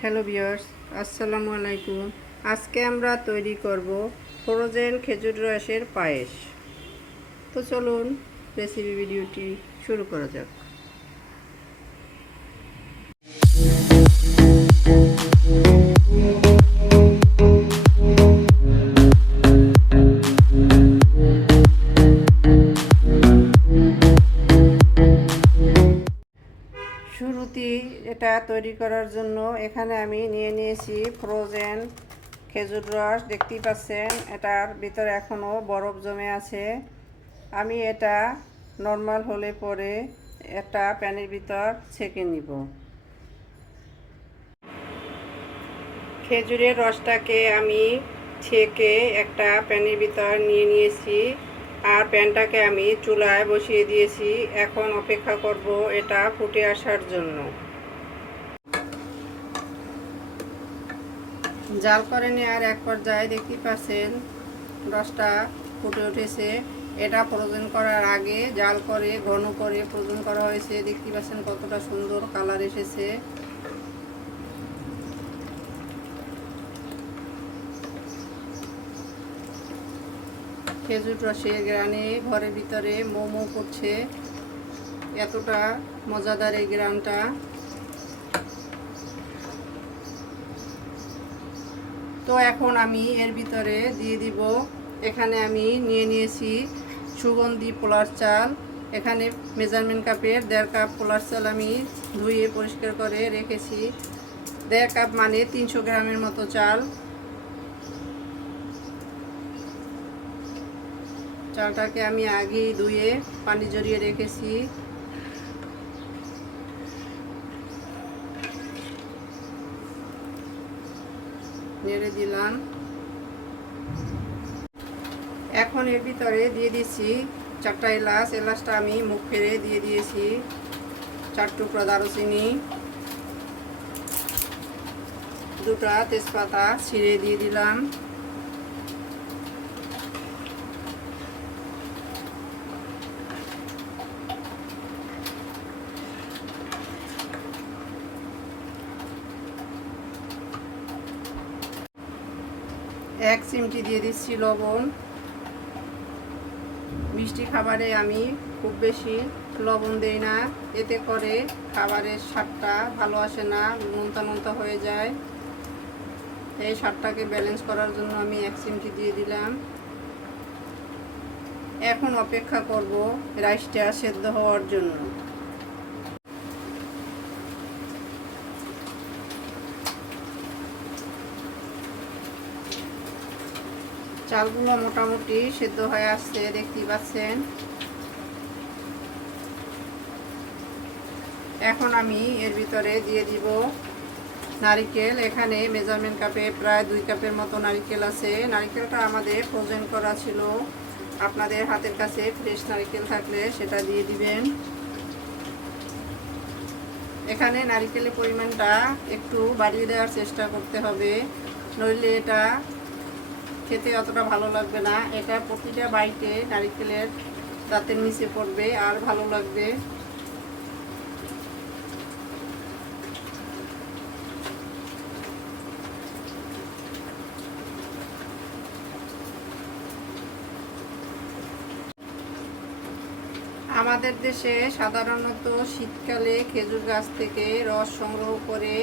Hello viewers, আসসালামু আলাইকুম। আজকে আমরা তৈরি করব ফ্রোজেন খেজুর রসের পায়েস। তো চলুন রেসিপি ভিডিওটি শুরু করা যাক। শুরুতেই এটা তৈরি করার জন্য এখানে আমি নিয়ে নিয়েছি ফ্রোজেন খেজুর রস। দেখতেই পাচ্ছেন এটার ভিতরে এখনও বরফ জমে আছে। আমি এটা নর্মাল হলে পরে একটা প্যানের ভিতর ছেঁকে নিব। খেজুরের রসটাকে আমি ছেঁকে একটা প্যানের ভিতর নিয়ে নিয়েছি, আর প্যানটাকে আমি চুলায় বসিয়ে দিয়েছি। এখন অপেক্ষা করব এটা ফুটে আসার জন্য। জাল করে নেওয়ার এক পর্যায়ে দেখতে পাচ্ছেন রসটা ফুটে উঠেছে। এটা ফ্রোজেন করার আগে জাল করে ঘন করে ফ্রোজেন করা হয়েছে। দেখতে পাচ্ছেন কতটা সুন্দর কালার এসেছে। খেজুর রসের গ্রানে ঘরের ভিতরে মোমো করছে, এতটা মজাদার এই গ্রানটা। তো এখন আমি এর ভিতরে দিয়ে দিব, এখানে আমি নিয়ে নিয়েছি সুগন্ধি পোলার চাল। এখানে মেজারমেন্ট কাপের 1.5 কাপ পোলার চাল আমি ধুয়ে পরিষ্কার করে রেখেছি। 1.5 কাপ মানে 300 গ্রামের মতো চাল। চালটাকে আমি আগেই ধুয়ে পানি জড়িয়ে রেখেছি। নেড়ে দিলাম। এখন এর ভিতরে দিয়ে দিচ্ছি 4টা এলাচ। এলাচটা আমি মুখ ফেরে দিয়ে দিয়েছি। 4 টুকরা দারুচিনি, 2টা তেজপাতা ছিঁড়ে দিয়ে দিলাম। এক চিমটি দিয়ে দিচ্ছি লবণ। মিষ্টি খাবারে আমি খুব বেশি লবণ দেই না, এতে করে খাবারের স্বাদটা ভালো আসে না, নোনতা নোনতা হয়ে যায়। এই স্বাদটাকে ব্যালেন্স করার জন্য আমি 1 চিমটি দিয়ে দিলাম। এখন অপেক্ষা করব রাইসটা সেদ্ধ হওয়ার জন্য। চালগুলো মোটামুটি সেদ্ধ হয়ে আসছে, দেখতেই পাচ্ছেন। এখন আমি এর ভিতরে দিয়ে দিব নারিকেল। এখানে মেজারমেন্ট কাপে প্রায় 2 কাপের মতো নারিকেল আছে। নারিকেলটা আমাদের ফ্রোজেন করা ছিল। আপনাদের হাতের কাছে ফ্রেশ নারিকেল থাকলে সেটা দিয়ে দিবেন। এখানে নারিকেলের পরিমাণটা একটু বাড়িয়ে দেওয়ার চেষ্টা করতে হবে, নইলে এটা খেতে অতটা ভালো লাগবে না। এটা প্রতিটা বাইটে নারিকেলের দাঁতের নিচে পড়বে আর ভালো লাগবে। আমাদের দেশে সাধারণত শীতকালে খেজুর গাছ থেকে রস সংগ্রহ করে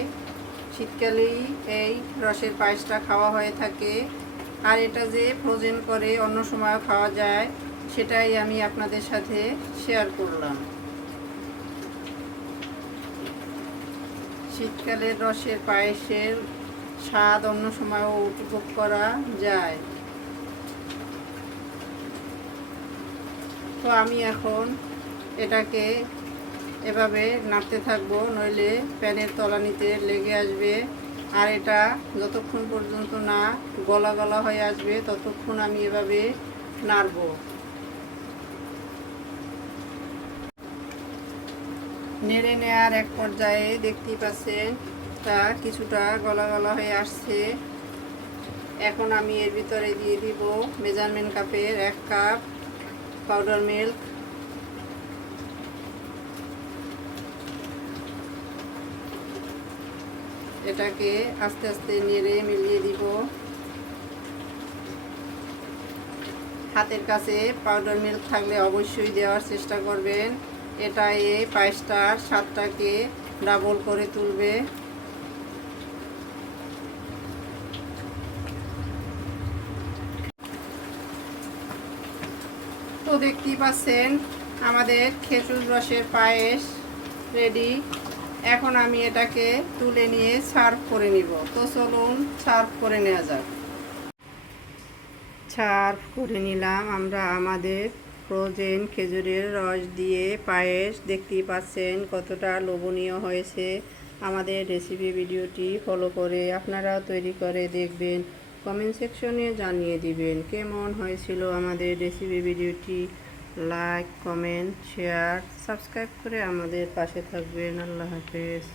শীতকালেই এই রসের পায়েসটা খাওয়া হয়ে থাকে। আর এটা যে ফ্রোজেন করে অন্য সময়ও খাওয়া যায়, সেটাই আমি আপনাদের সাথে শেয়ার করলাম। শীতকালের রসের পায়েসের স্বাদ অন্য সময়ও উপভোগ করা যায়। তো আমি এখন এটাকে এভাবে নাড়তে থাকবো, নইলে প্যানের তলানিতে লেগে আসবে। আর এটা যতক্ষণ পর্যন্ত না গলা গলা হয়ে আসবে ততক্ষণ আমি এভাবে নাড়ব। নেড়ে নেওয়ার এক পর্যায়ে দেখতেই পাচ্ছেন তা কিছুটা গলা গলা হয়ে আসছে। এখন আমি এর ভিতরে দিয়ে দিব মেজারমেন্ট কাপের 1 কাপ পাউডার মিল্ক। এটাকে আস্তে আস্তে নেড়ে মিলিয়ে দিব। হাতের কাছে পাউডার মিল্ক থাকলে অবশ্যই দেওয়ার চেষ্টা করবেন। এটা এই পায়েসটার স্বাদটাকে ডাবল করে তুলবে। তো দেখতেই পাচ্ছেন আমাদের খেজুর রসের পায়েস রেডি। এখন আমি এটাকে তুলে নিয়ে সার্ভ করে নিব। তো চলুন সার্ভ করে নেওয়া যাক। সার্ভ করে নিলাম আমরা আমাদের ফ্রোজেন খেজুরের রস দিয়ে পায়েস। দেখতেই পাচ্ছেন কতটা লোভনীয় হয়েছে। আমাদের রেসিপি ভিডিওটি ফলো করে আপনারাও তৈরি করে দেখবেন। কমেন্ট সেকশনে জানিয়ে দিবেন কেমন হয়েছিল আমাদের রেসিপি ভিডিওটি। লাইক, কমেন্ট, শেয়ার, সাবস্ক্রাইব করে আমাদের পাশে থাকবেন। আল্লাহ হাফেজ।